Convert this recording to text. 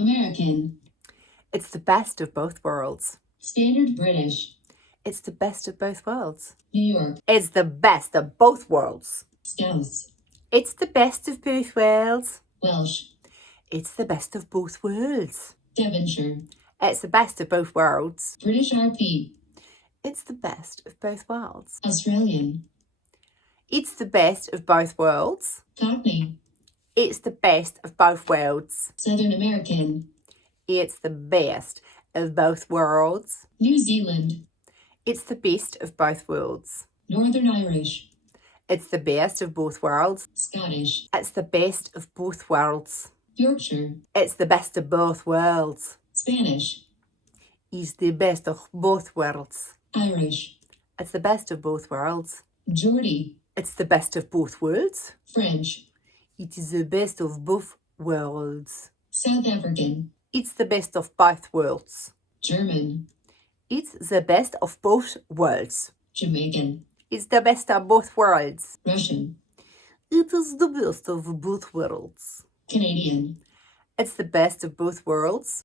American. It's the best of both worlds. Standard British. It's the best of both worlds. New York. It's the best of both worlds. Scouse. It's the best of both worlds. Welsh. It's the best of both worlds. Devonshire. It's the best of both worlds. British RP. It's the best of both worlds. Australian. It's the best of both worlds. Cockney. It's the best of both worlds. Southern American. It's the best of both worlds. New Zealand. It's the best of both worlds. Northern Irish. It's the best of both worlds. Scottish. It's the best of both worlds. Yorkshire. It's the best of both worlds. Spanish. It's the best of both worlds. Irish. It's the best of both worlds. Geordie. It's the best of both worlds. French. It is the best of both worlds. South African. It's the best of both worlds. German. It's the best of both worlds. Jamaican. It's the best of both worlds. Russian. It is the best of both worlds. Canadian. It's the best of both worlds.